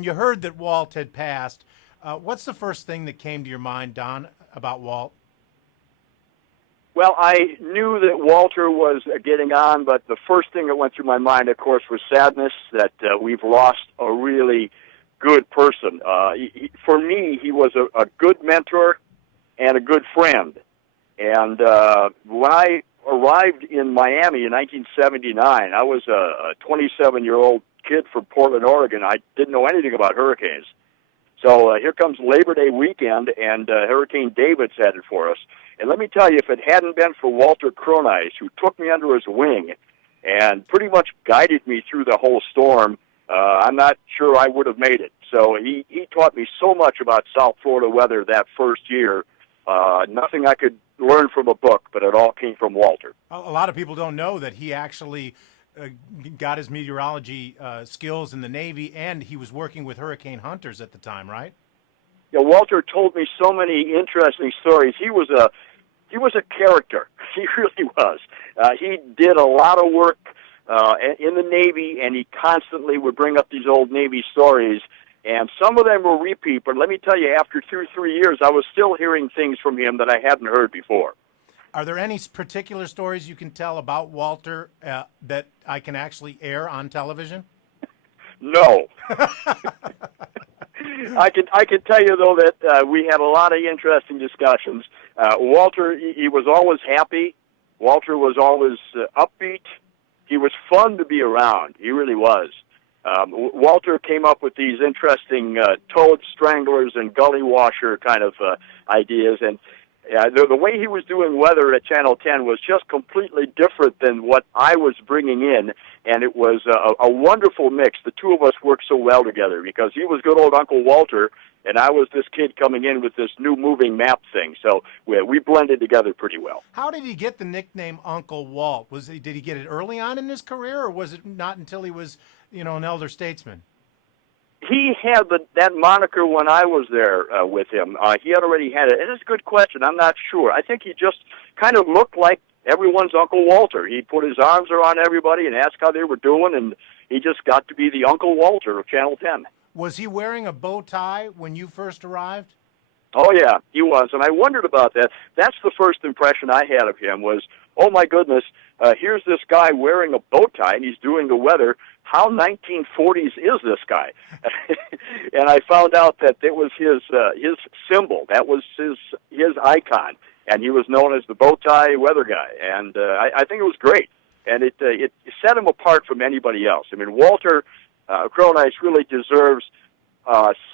When you heard that Walt had passed, what's the first thing that came to your mind, Don, about Walt? Well, I knew that Walter was getting on, but the first thing that went through my mind, of course, was sadness that we've lost a really good person. For me, he was a good mentor and a good friend. And when I arrived in Miami in 1979, I was a 27-year-old kid from Portland, Oregon. I didn't know anything about hurricanes. So here comes Labor Day weekend, and Hurricane David's headed for us. And let me tell you, if it hadn't been for Walter Cronise, who took me under his wing and pretty much guided me through the whole storm, I'm not sure I would have made it. So he taught me so much about South Florida weather that first year. Nothing I could learn from a book, but it all came from Walter. A lot of people don't know that he actually got his meteorology skills in the Navy, and he was working with hurricane hunters at the time, right? Yeah, Walter told me so many interesting stories. He was a character. He really was. He did a lot of work in the Navy, and he constantly would bring up these old Navy stories. And some of them were repeat, but let me tell you, after 2 or 3 years, I was still hearing things from him that I hadn't heard before. Are there any particular stories you can tell about Walter that I can actually air on television? No. I can tell you, though, that we had a lot of interesting discussions. Walter, he was always happy. Walter was always upbeat. He was fun to be around. He really was. Walter came up with these interesting toad stranglers and gully washer kind of ideas, and the way he was doing weather at Channel 10 was just completely different than what I was bringing in, and it was a wonderful mix. The two of us worked so well together because he was good old Uncle Walter, and I was this kid coming in with this new moving map thing, so we blended together pretty well. How did he get the nickname Uncle Walt? Did he get it early on in his career, or was it not until he was, an elder statesman? He had that moniker when I was there with him. He had already had it. And it's a good question. I'm not sure. I think he just kind of looked like everyone's Uncle Walter. He'd put his arms around everybody and ask how they were doing, and he just got to be the Uncle Walter of Channel 10. Was he wearing a bow tie when you first arrived? Oh, yeah, he was. And I wondered about that. That's the first impression I had of him was, oh, my goodness, here's this guy wearing a bow tie, and he's doing the weather. How 1940s is this guy? And I found out that it was his symbol. That was his icon, and he was known as the bow tie weather guy. And I think it was great, and it set him apart from anybody else. I mean, Walter Cronise really deserves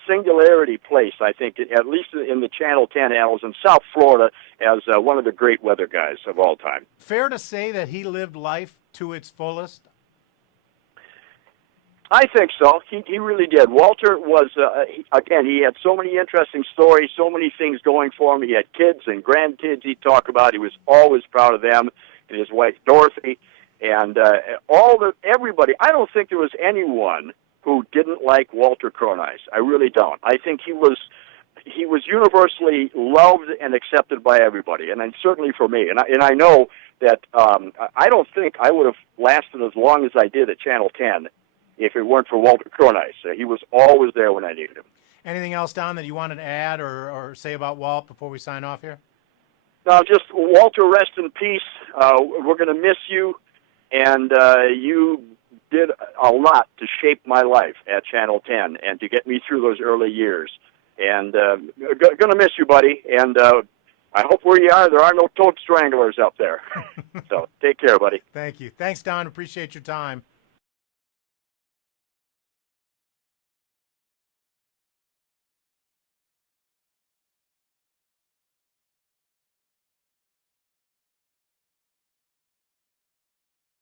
singularity place, I think, at least in the Channel 10 annals in South Florida, as one of the great weather guys of all time. Fair to say that he lived life to its fullest? I think so. He really did. Walter was, again, he had so many interesting stories, so many things going for him. He had kids and grandkids he'd talk about. He was always proud of them, and his wife Dorothy, and everybody. I don't think there was anyone who didn't like Walter Cronise. I really don't. I think he was universally loved and accepted by everybody, and certainly for me. And I know that I don't think I would have lasted as long as I did at Channel 10 if it weren't for Walter Cronise. He was always there when I needed him. Anything else, Don, that you wanted to add or say about Walt before we sign off here? No, just Walter, rest in peace. We're going to miss you, and you did a lot to shape my life at Channel 10 and to get me through those early years. And going to miss you, buddy. And I hope where you are, there are no toad stranglers up there. So take care, buddy. Thank you. Thanks, Don. Appreciate your time.